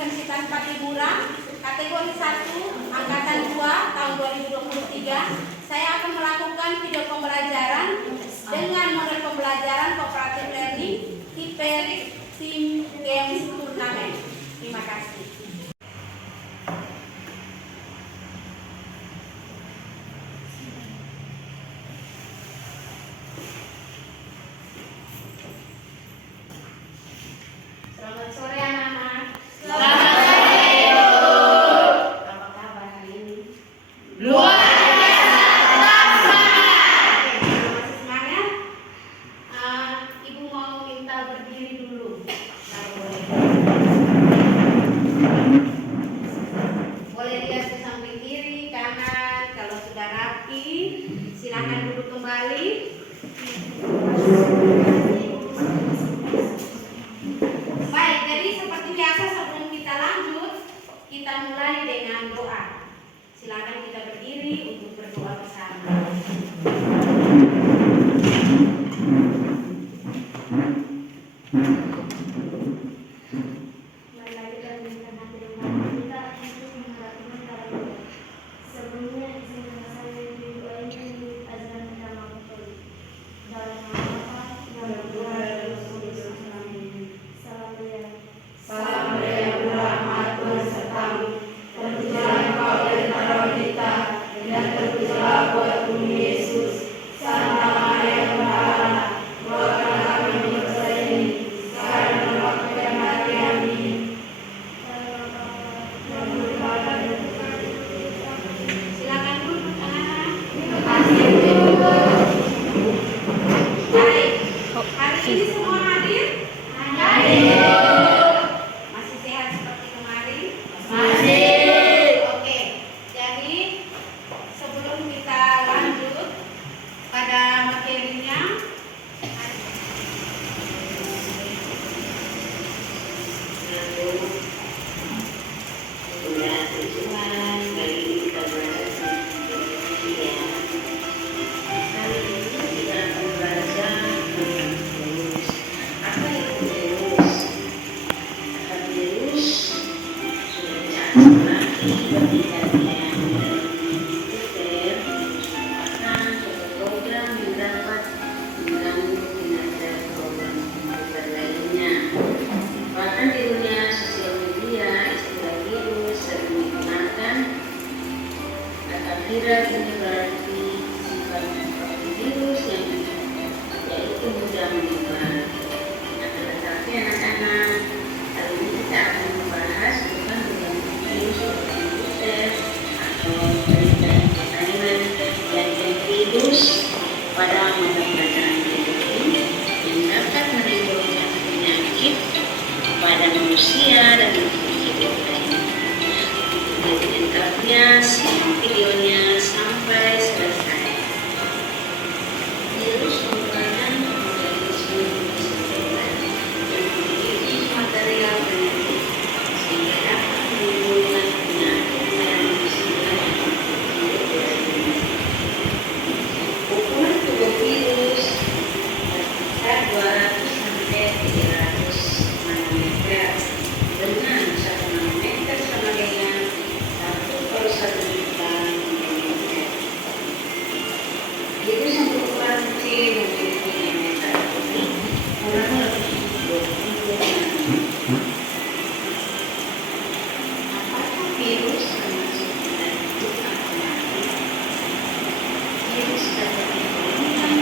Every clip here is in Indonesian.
Universitas Patimura, kategori 1, angkatan 2 tahun 2023. Saya akan melakukan video pembelajaran dengan model pembelajaran cooperative learning tipe Sim Games Turnamen. Terima kasih. Selamat sore anak-anak. Selamat sore, Bu. Apa kabar hari ini? Luar biasa, tetap semangat. Masih semangat? Ibu mau minta berdiri dulu. Boleh lihat ke samping kiri, kanan. Kalau sudah rapi, silakan duduk kembali. Baik, jadi seperti biasa sebelum kita lanjut, kita mulai dengan doa. Silakan kita berdiri untuk berdoa bersama. Marilah kita berikan hati dan hati kita untuk menghadapi perkara ini. Sebelumnya izinkan saya berdoa ini azan nama Tuhan. Dalam nama Bapa, dalam Tuhan dan Roh Kudus. Amin. Salam yang berahmat bersertamu. Terpujilah Engkau di antara wanita, dan terpujilah buah Tuhan Yesus. Santa Maria Bunda, doakanlah kami berdosa ini sekarang dan waktu yang mati. Amin. Silakan duduk anak-anak. Terima kasih Bu. Baik, hari ini semua hadir? Hadir. Masih sehat seperti kemarin? Masih. Oke, jadi sebelum kita lanjut pada materinya, kira ini berarti sifat seperti virus yang yaitu mudah menyebar. Tetapi anak-anak, kali ini kita akan membahas bukan dengan virus seperti buset atau perikanan yang virus pada mata pelajaran biologi yang dapat menimbulkan penyakit pada manusia dan hidup lainnya. Jadi lengkapnya videonya sampai selesai. Virus merupakan organisme yang memiliki material genetik sehingga dapat menimbulkan penyakit pada manusia. Ukuran tubuh virus berkisar 200 sampai 300 nanometer dengan 1 nanometer sama dengan 1/1 juta nanometer. Virus yang berukuran kecil memiliki diameter kurang lebih 20 nanometer. Apakah virus termasuk penyakit atau mati? Virus dapat ditemukan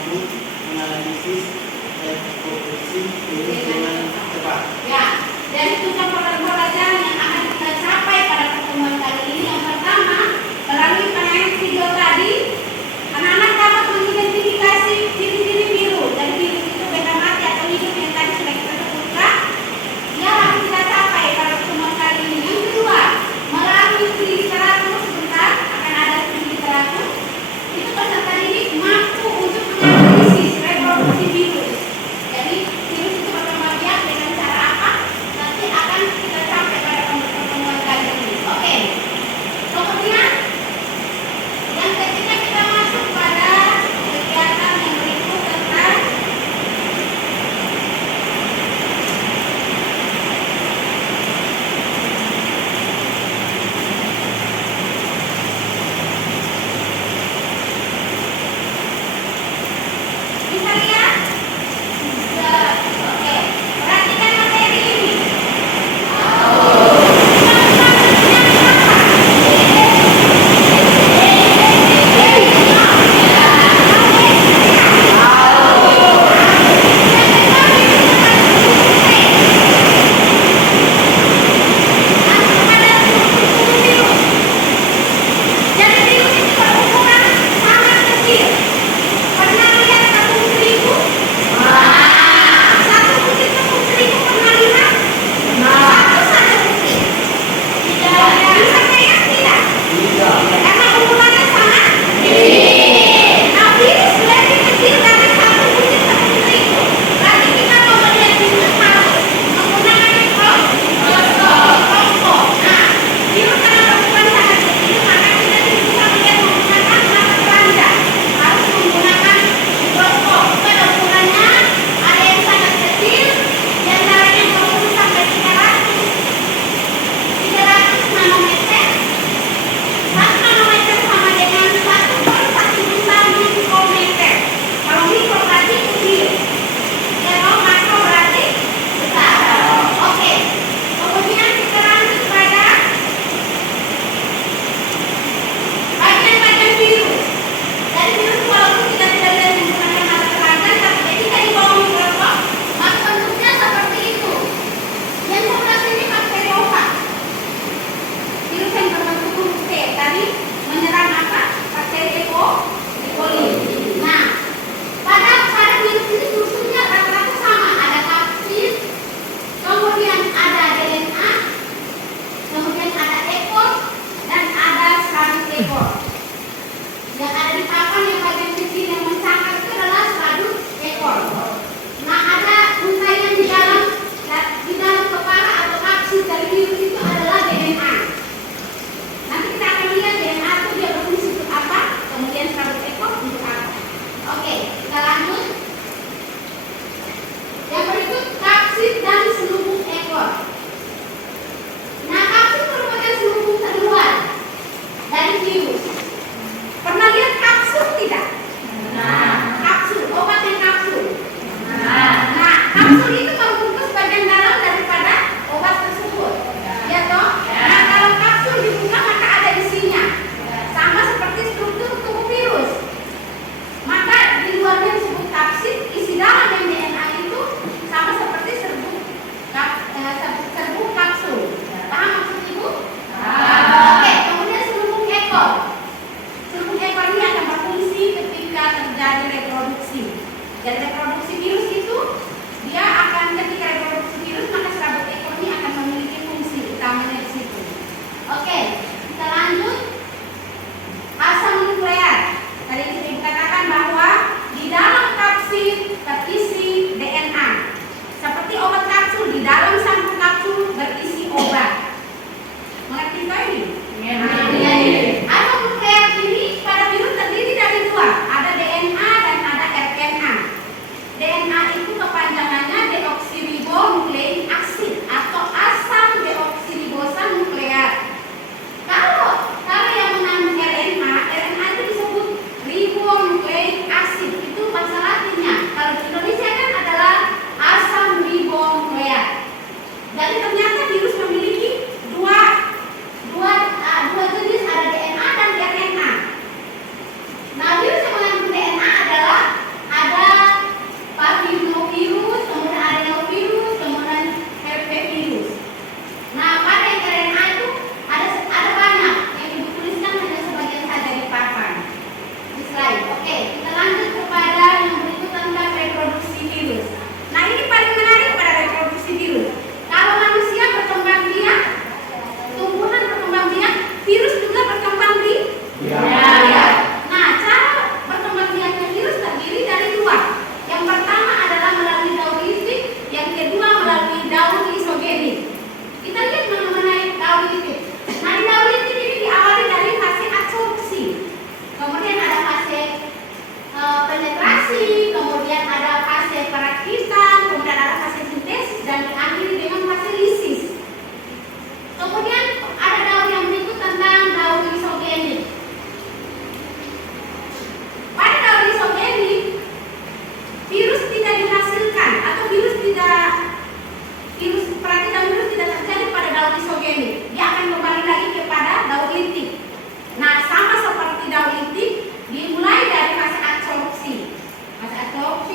mampu menganalisis dan berproduksi virus dengan cepat. Ya, dari tujuan pembelajaran yang akan kita capai pada pertemuan kali ini, yang pertama, melalui penanganan video tadi, anak-anak dapat mengidentifikasi ciri-ciri virus. Dan virus itu benda mati atau hidup yang tadi sudah kita sebutkan. Yang akan kita capai pada pertemuan kali ini. Yang kedua, melalui studi literatur, sebentar akan ada studi literatur. Itu peserta didik mampu untuk menganalisis reproduksi virus. Jadi virus itu berkembang biak dengan cara apa? Nanti akan kita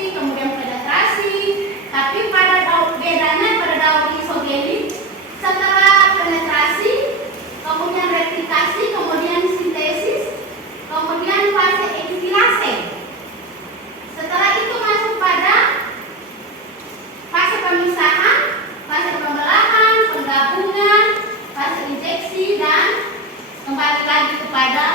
reproduksi, kemudian penetrasi. Tapi bedanya pada daur isogenik, setelah penetrasi, kemudian replikasi, kemudian sintesis, kemudian fase eksilase. Setelah itu masuk pada fase pemisahan, fase pembelahan, penggabungan, fase injeksi, dan kembali lagi kepada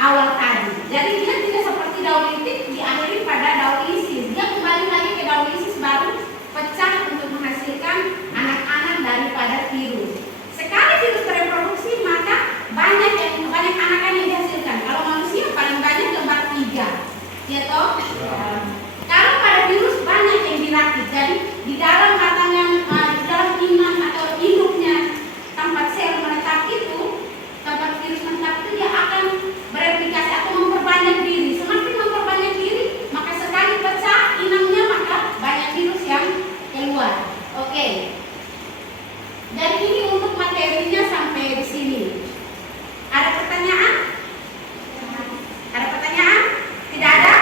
awal tadi. Jadi dia tidak seperti daur litik diakhiri pada daur isis. Dia kembali lagi ke daur isis baru pecah untuk menghasilkan anak-anak daripada virus. Sekali virus bereproduksi maka banyak anak-anak yang dihasilkan. Kalau manusia paling banyak lembar 3, ya toh? Kalau pada virus banyak yang dirakit. Jadi di dalam matanya, di dalam inang atau induknya tempat sel menetap itu, tempat virus menetap itu dia akan bereplikasi atau memperbanyak diri. Semakin memperbanyak diri, maka sekali pecah inangnya maka banyak virus yang keluar. Oke. Dan ini untuk materinya sampai di sini. Ada pertanyaan? Ada pertanyaan? Tidak ada?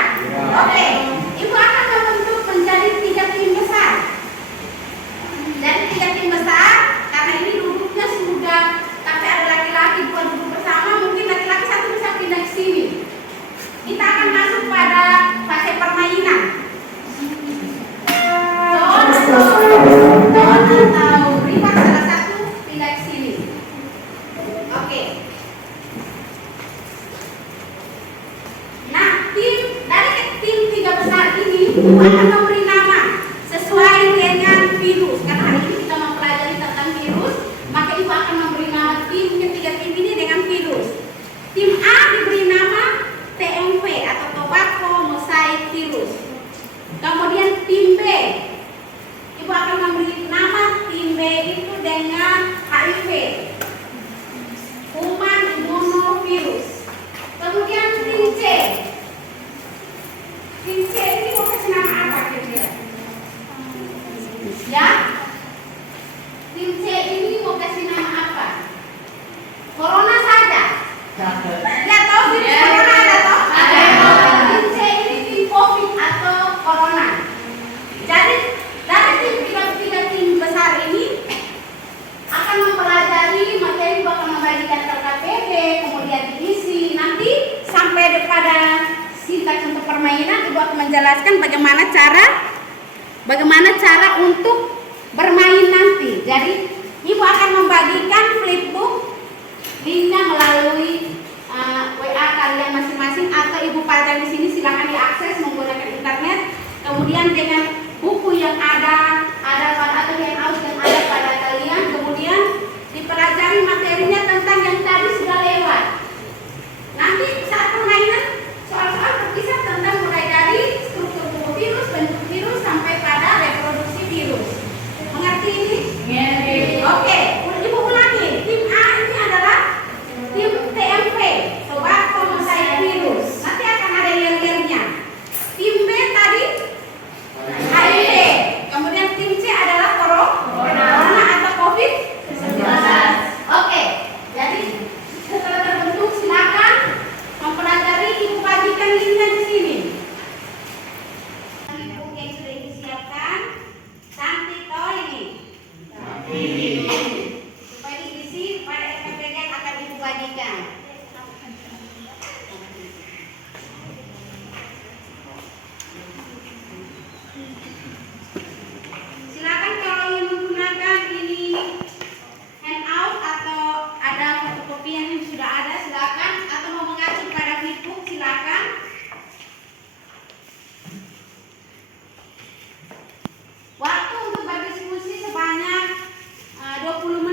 Oke. Ibu akan membentuk menjadi 3 tim besar. Dari 3 tim besar, karena ini duduknya sudah, tapi ada laki-laki 2 duduk bersama, mungkin laki-laki 1 bisa pindah ke sini. Kita akan masuk pada fase permainan. Don atau Riva salah satu pindah ke sini. Oke. Nah, dari tim 3 besar ini akan memberi nama sesuai dengan virus. Karena hari ini kita mempelajari tentang virus, maka ibu akan memberi nama tim ketiga tim ini dengan virus. Tim A diberi nama TMV atau tobacco mosaic virus. Kemudian tim B, ibu akan memberi nama tim B itu dengan HIV, human immunovirus. Kemudian tim C, ini mau kasih nama apa kira-kira? Ya, tim C ini mau kasih nama apa? Corona saja. Ya toh, virus corona ada toh? Ada. Tim C ini tim COVID atau corona. Jadi dari tiga tim besar ini akan mempelajari materi, akan membagikan LKPD, kemudian diisi. Nanti sampai pada sintaks untuk permainan, ibu akan menjelaskan bagaimana cara untuk bermain nanti. Jadi ibu akan membagikan flipbook, linknya melalui WA kalian masing-masing, atau ibu pada di sini silakan diakses menggunakan internet. Kemudian dengan buku yang ada pada atau handout yang ada pada kalian, kemudian dipelajari materinya tentang yang tadi sudah lewat. Nanti saat permainan soal-soal berkisah tentang mulai dari struktur tubuh virus, bentuk virus, sampai pada reproduksi virus. Mengerti ini? Oke, ibu ulangi. Tim A ini adalah tim TMV, tobacco mosaic virus. Nanti akan ada yel-yelnya. Tim B tadi HIV. Kemudian tim C adalah corona atau COVID-19. Oke, jadi setelah terbentuk silakan mempelajari, ibu bagikan linknya di sini. Buku yang sudah disiapkan, cantik toh ini. Supaya diisi pada SPPK yang akan ibu bagikan. Silakan kalau ingin menggunakan ini handout atau ada fotokopian yang sudah ada, silakan, atau mau mengacu pada flipbook silakan. Waktu untuk berdiskusi sebanyak 20 menit.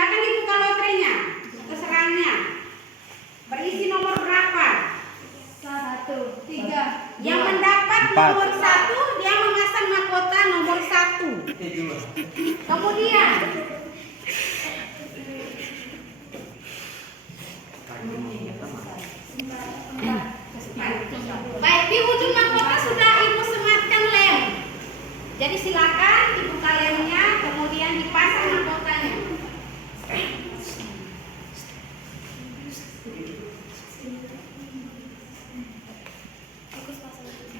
Silakan dibuka lotrenya, terserahnya. Berisi nomor berapa? 1, 3. Yang mendapat 4. nomor 1 dia memasang mahkota nomor 1. Kemudian baik, di ujung mahkota sudah ibu sematkan lem. Jadi silakan dibuka lemnya, kemudian dipasang mahkotanya.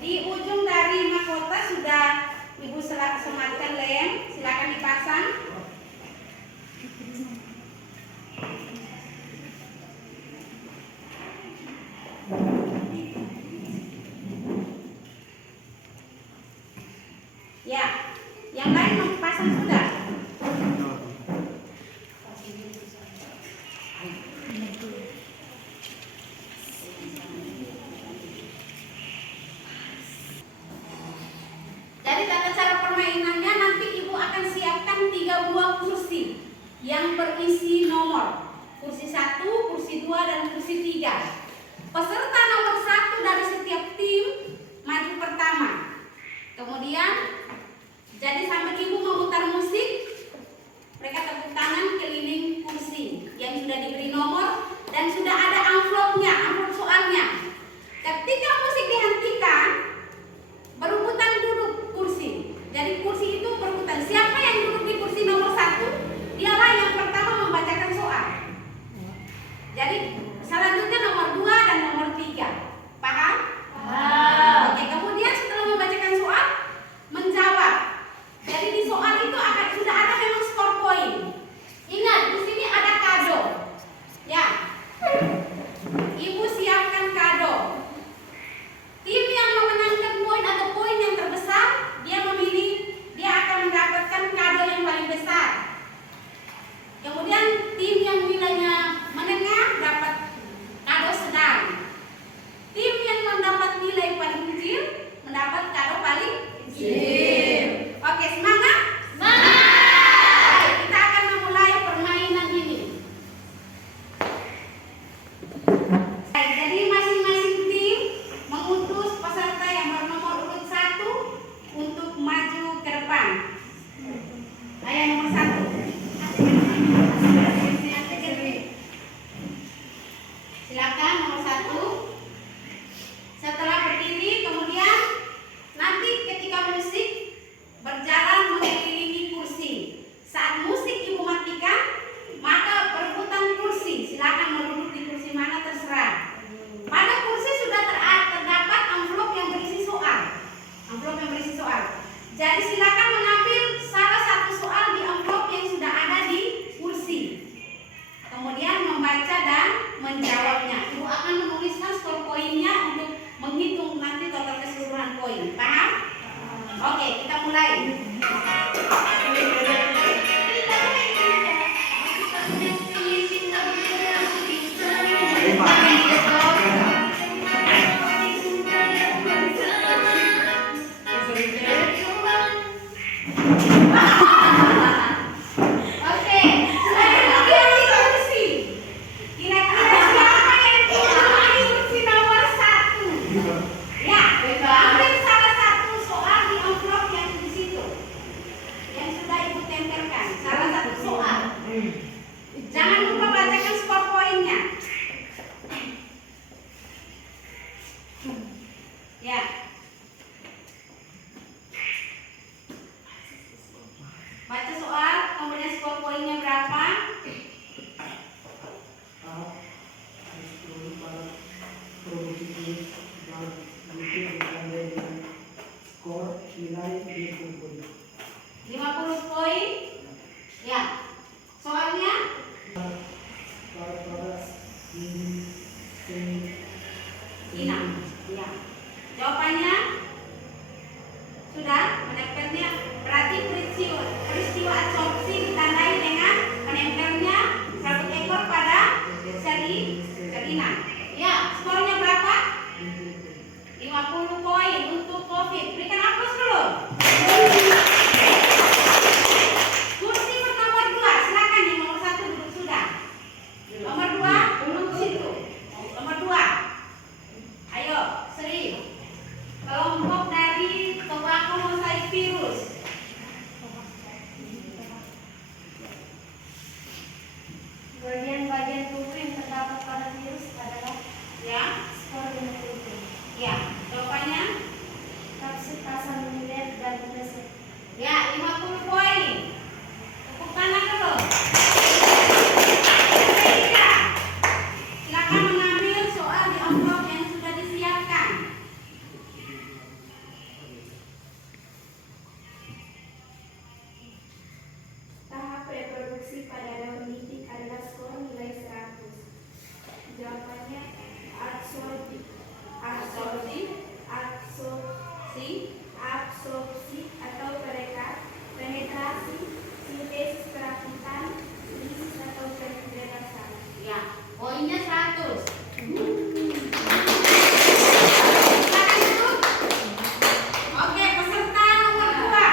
Di ujung dari mahkota sudah ibu sematkan lem, silakan dipasang. Ya, yang lain pasang sudah. Jadi tata cara permainannya nanti ibu akan siapkan 3 buah kursi yang berisi nomor. Kursi 1, kursi 2, dan kursi 3. Peserta nomor 1 dari setiap tim maju pertama. Kemudian jadi sambil ibu memutar musik, mereka tepuk tangan keliling kursi yang sudah diberi nomor dan sudah ada amplopnya, amplop soalnya. Ketika musik dihentikan, berebutan duduk kursi. Jadi kursi itu berebutan. Siapa yang duduk di kursi nomor 1, dialah yang pertama membacakan soal. Jadi selanjutnya nomor 2 dan nomor 3. Paham? Oke, kemudian setelah membacakan soal, menjawab. Jadi di soal itu sudah ada memang skor poin. Ingat, di sini ada kado. Ya. Ibu siapkan kado. Tim yang memenangkan poin atau poin yang terbesar, dia akan mendapatkan kado yang paling besar. Kemudian tim yang nilainya menengah dapat kado sedang. Tim yang mendapat nilai paling kecil mendapat kado paling kecil. Oke, semangat? Semangat! Kita akan memulai permainan ini. Baik, jadi masing-masing tim mengutus peserta yang bernomor urut 1 untuk maju ke depan. Ayo nomor 1. Silakan nomor 1. Setelah berdiri, kemudian nanti ketika musik berjalan mengelilingi kursi. Saat musik ibu matikan, maka berebutan kursi. Silakan duduk di kursi mana terserah. Pada kursi sudah terdapat amplop yang berisi soal. Amplop yang berisi soal. Jadi silakan mengambil salah satu soal di amplop yang sudah ada di kursi. Kemudian membaca dan menjawabnya. Ibu akan menuliskan skor poinnya untuk menghitung nanti total keseluruhan poin. Paham? Oke, kita mulai. Oke, kira-kira di kursi. Kira-kira siapa yang duduk di kursi nomor 1? Ya, ambil salah satu soal di amplop yang di situ, yang sudah ibu tempelkan. Salah satu soal. Jangan lupa bacakan skor poinnya. Ya. Baca soal, kemudian skor poinnya berapa? Skor nilai 50 poin. 50 poin. Ya. Soalnya Bagian-bagian tubuh yang terdapat pada virus adalah Ya, spor genotyping, ya. Jawabannya? kapsul asam nukleat dan reset. Ya, 50 poin. Tepuk tangan dulu. Ketiga, silakan mengambil soal di amplop yang sudah disiapkan. Tahap reproduksi pada daun litik adalah skor nilai 100. Jawabannya absorpsi, atau penetrasi, sintesis perakitan, sintesis atau penetrasi. Ya, poinnya 100. Oke, peserta nomor 2.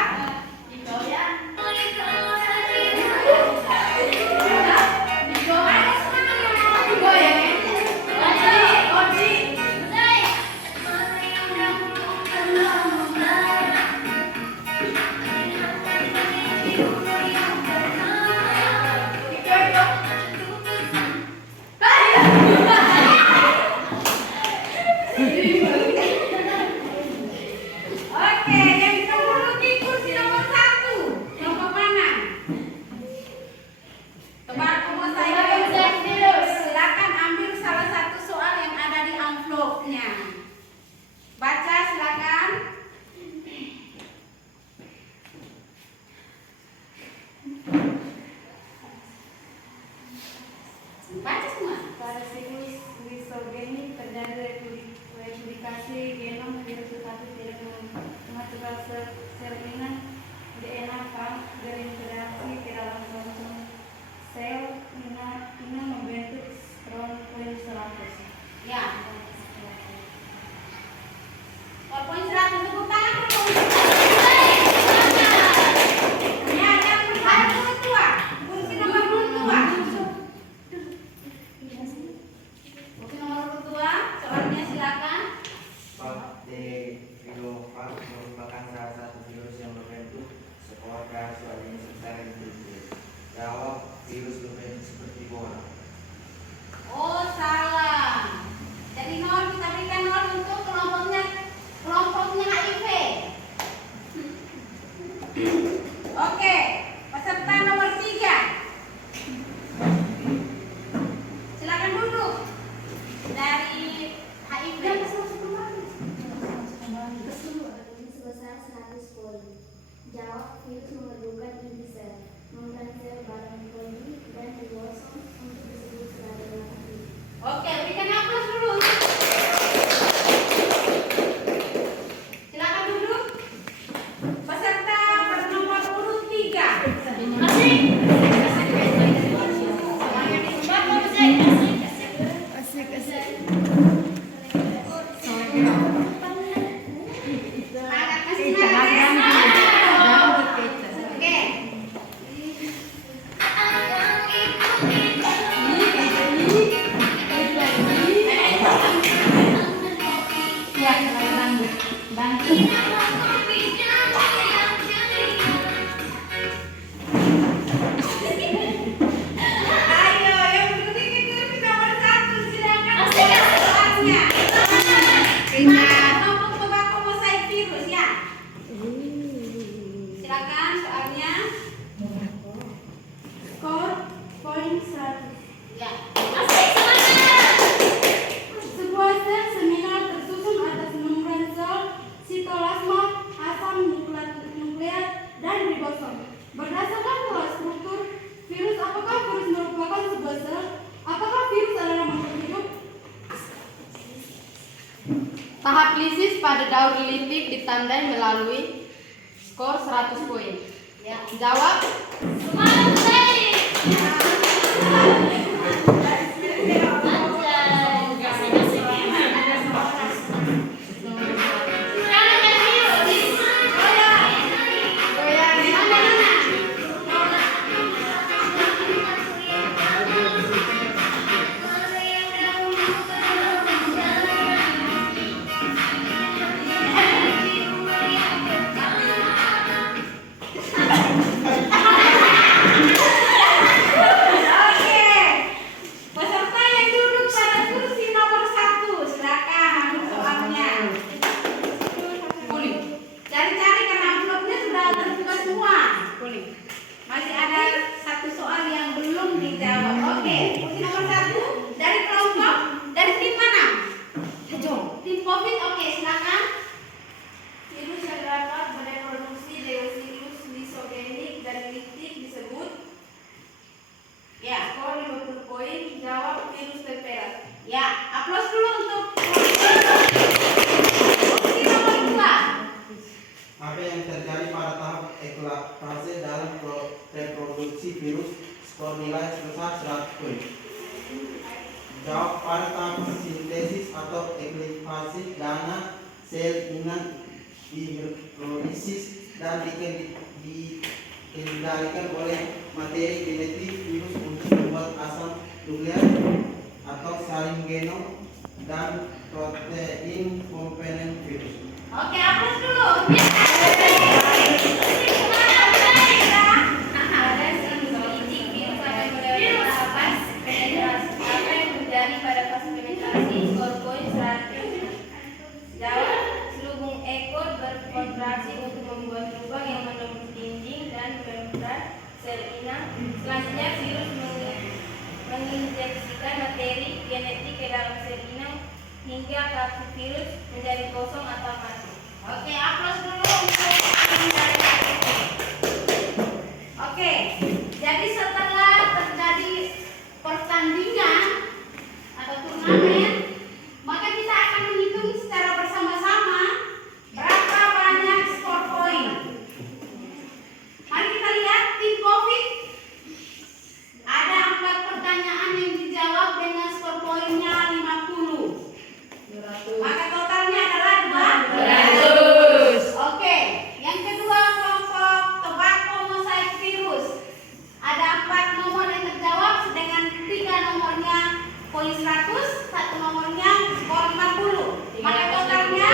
Oke, yang menduduki kursi nomor 1, kelompok mana? Teman umur saya, silakan ambil salah satu soal yang ada di amplopnya. Baca silakan. Baca semua. Pada siklus lisogenik terjadi replikasi genom virus tetapi tidak mematukan sel DNA berinteraksi ke dalam kromosom sel ini membentuk poin 100. Ya. Poin 100 tepuk tangan dulu. Ya, yang nomor 2. Kursi nomor 2. Kursi nomor 2, soalnya silakan. Bakteriophag merupakan salah satu virus yang berbentuk spor kasualin secara integral. Jawab, virus berbentuk seperti bola. Oh, salah. Jadi 0, kita berikan 0 untuk kelompoknya HIV. Oke, peserta nomor 3. Silakan duduk. Dari HIV. Sebesar 100 poin. Jawab, virus memerlukan inti sel, menggunakan sel barang poli dan ribosom untuk disebut sebagai laktat. Oke, berikan aplaus dulu. Silakan duduk. Peserta bernomor urut 3. Semangat, masih semangat ya. Oke. Ayo, yang menduduki kursi nomor 1, silakan soalnya. Kelompok tobacco mosaik virus ya. Silakan soalnya. Skor poin 100. Ya. Sebuah sel seminal tersusun atas membran sel sitolasma, asam nukleat, dan ribosom. Berdasarkan pola struktur virus, apakah virus merupakan sebuah sel? Apakah virus adalah makhluk hidup? Tahap lisis pada daur litik ditandai melalui skor 100 poin. Ya. Jawab. Ayo, Ya. Skor 50 poin. Jawab virus tempera. Ya, aplaus dulu untuk opsi nomor 2. Apa yang terjadi pada tahap eklatase dalam reproduksi virus? Skor nilai sebesar 100 poin. Jawab pada tahap sintesis atau eklipasi dana sel inang hidrolisis dan dikendalikan oleh materi genetik virus untuk membuat asam nukleat atau saring genom dan protein komponen virus. Oke, aplaus dulu. Ya. Apa yang terjadi pada fase penetrasi? Skor poin 100. Jawab, selubung ekor berkontraksi untuk membuat lubang yang menembus dinding dan membran sel inang. Selanjutnya virus menginjeksikan materi genetik ke dalam sel inang hingga kapsul virus menjadi kosong atau mati. Oke, aplaus dulu untuk tim dari KIP. Oke, jadi setelah terjadi pertandingan atau turnamen, maka kita akan menghitung secara bersama-sama berapa banyak skor poin. Mari kita lihat tim COVID. Ada 4 pertanyaan yang dijawab dengan skor poinnya 50. Maka totalnya adalah 200. Oke, yang kedua kelompok tobacco mosaic virus. Ada 4 nomor yang terjawab dengan 3 nomornya poin 100, 1 nomornya skor 50. Maka totalnya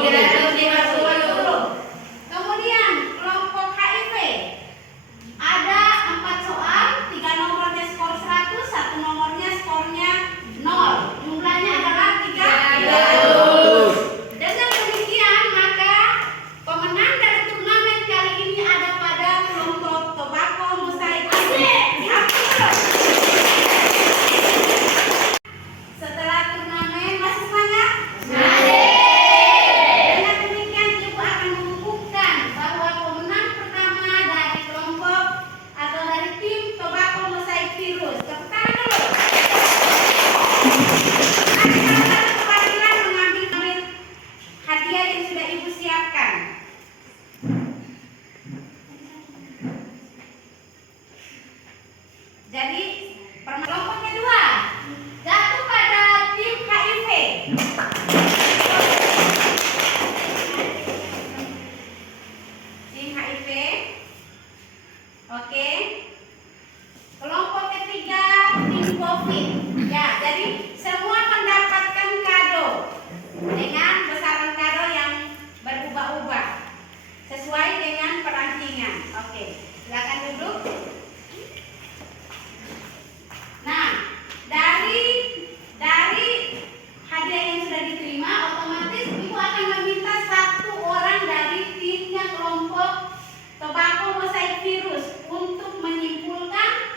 350. Kemudian kelompok HIV. Ada 4 soal, 3 nomornya skor 100, 1 nomornya skornya 0. Jumlahnya adalah 300. Dengan demikian maka pemenang dari turnamen kali ini ada pada kelompok tobacco mosaic virus. Setelah turnamen masih semangat? Dengan demikian ibu akan mengumumkan bahwa pemenang pertama dari kelompok atau dari tim tobacco mosaic virus. Tepuk tangan dulu. Mari kita kepada mengambil hadiah yang sudah ibu siapkan. Jadi kelompok kedua jatuh pada tim HIV. Tim HIV. Oke. Kelompok ketiga tim COVID. Ya, jadi semua mendapatkan kado dengan besaran kado yang berubah-ubah sesuai dengan perantingan. Oke, silakan duduk. Nah, dari hadiah yang sudah diterima, otomatis ibu akan meminta 1 orang dari timnya kelompok tobacco mosaic virus untuk menyimpulkan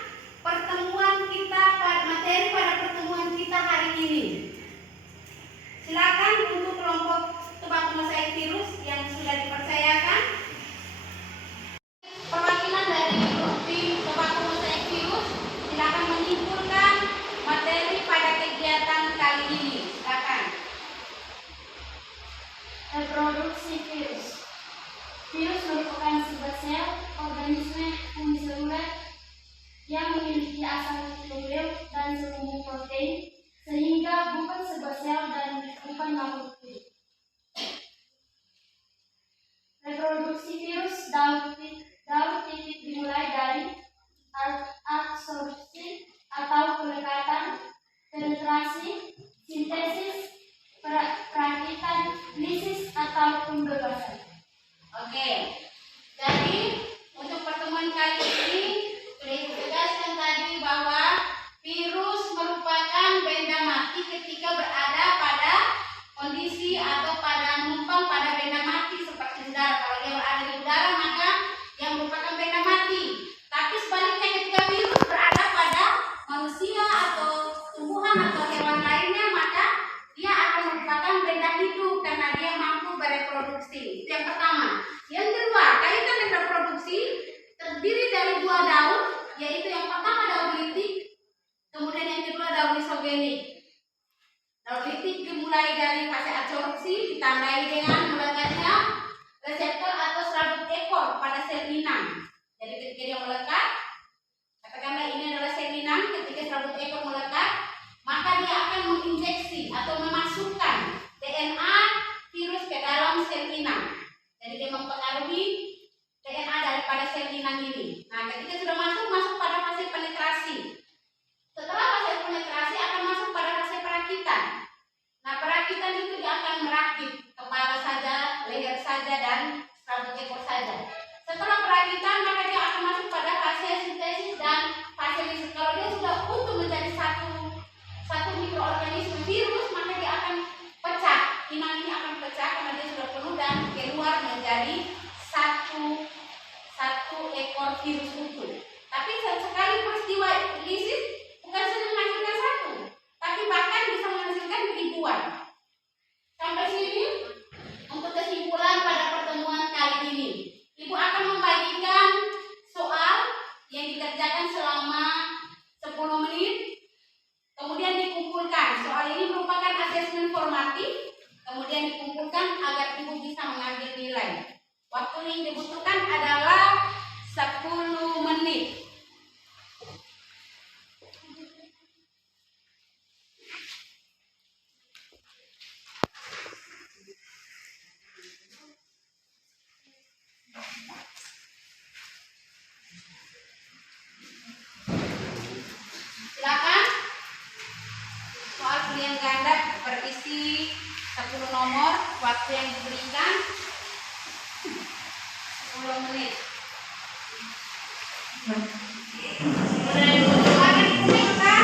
materi pada pertemuan kita hari ini. Silakan untuk kelompok tobacco mosaic virus yang sudah dipercayakan. Perwakilan dari tim tobacco mosaic virus silakan menyimpulkan materi pada kegiatan kali ini. Silakan. Reproduksi virus. Virus merupakan sebuah sel organisme uniseluler yang memiliki asam nukleus dan selubung protein, sehingga bukan sebuah sel dan bukan makhluk hidup. Reproduksi virus daun titik dimulai dari absorpsi atau pelekatan, penetrasi, sintesis, perakitan, lisis atau pembebasan. Oke. Jadi untuk pertemuan kali ini sudah ibu tegaskan tadi bahwa virus merupakan benda mati ketika berada pada kondisi atau pada numpang pada benda mati seperti udara. Kalau dia berada di udara maka yang merupakan benda mati. Tapi sebaliknya ketika virus berada pada manusia atau tumbuhan atau hewan lainnya maka dia akan merupakan benda hidup karena dia mampu bereproduksi. Itu yang pertama. Yang kedua, kaitan dengan reproduksi terdiri dari 2 daun, yaitu yang pertama daun litik patogenik. Daur litik dimulai dari fase absorpsi ditandai dengan melekatnya reseptor atau serabut ekor pada sel inang. Jadi ketika dia melekat, katakanlah ini adalah sel inang, ketika serabut ekor melekat, maka dia akan menginjeksi atau memasukkan DNA virus ke dalam sel inang. Jadi dia mempengaruhi DNA daripada sel inang ini. Nah, ketika sudah masuk pada fase penetrasi. Setelah fase penetrasi akan masuk pada fase perakitan. Nah, perakitan itu dia akan merakit kepala saja, leher saja, dan serabut ekor saja. Setelah perakitan maka dia akan masuk pada fase sintesis dan fase lisis. Kalau dia sudah utuh menjadi satu mikroorganisme virus, maka dia akan pecah. Inang ini akan pecah karena dia sudah penuh dan keluar menjadi satu ekor virus utuh. Tapi sekali peristiwa lisis bukan saja menghasilkan satu, tapi bahkan bisa menghasilkan ribuan. Sampai sini untuk kesimpulan pada pertemuan kali ini, Ibu akan membagikan soal yang dikerjakan selama 10 menit, kemudian dikumpulkan. Soal ini merupakan asesmen formatif, kemudian dikumpulkan agar Ibu bisa mengambil nilai. Waktu yang dibutuhkan adalah 10 menit. Silakan. Soal pilihan ganda berisi 10 nomor, waktu yang diberikan 10 menit. Silakan diperiksa.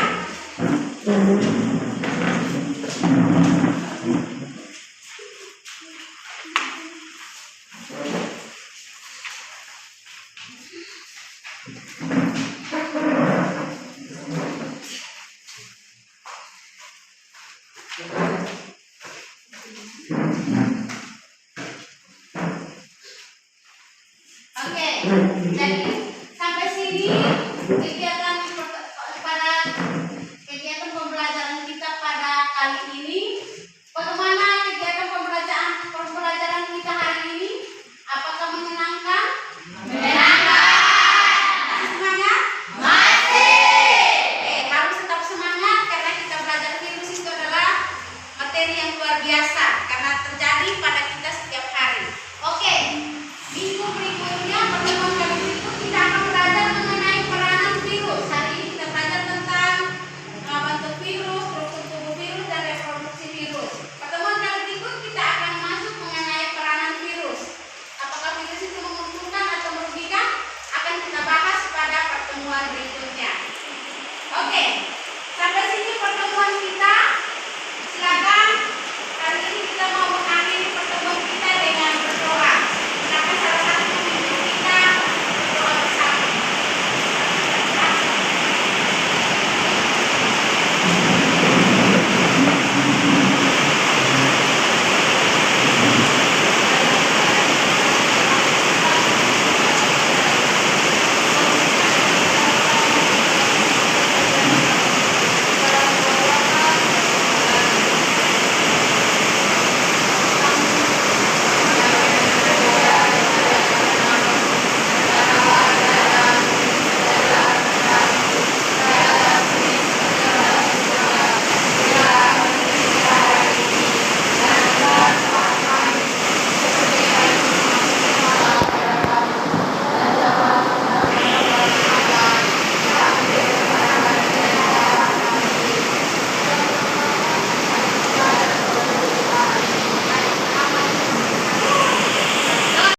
Oke, jadi sampai sini kegiatan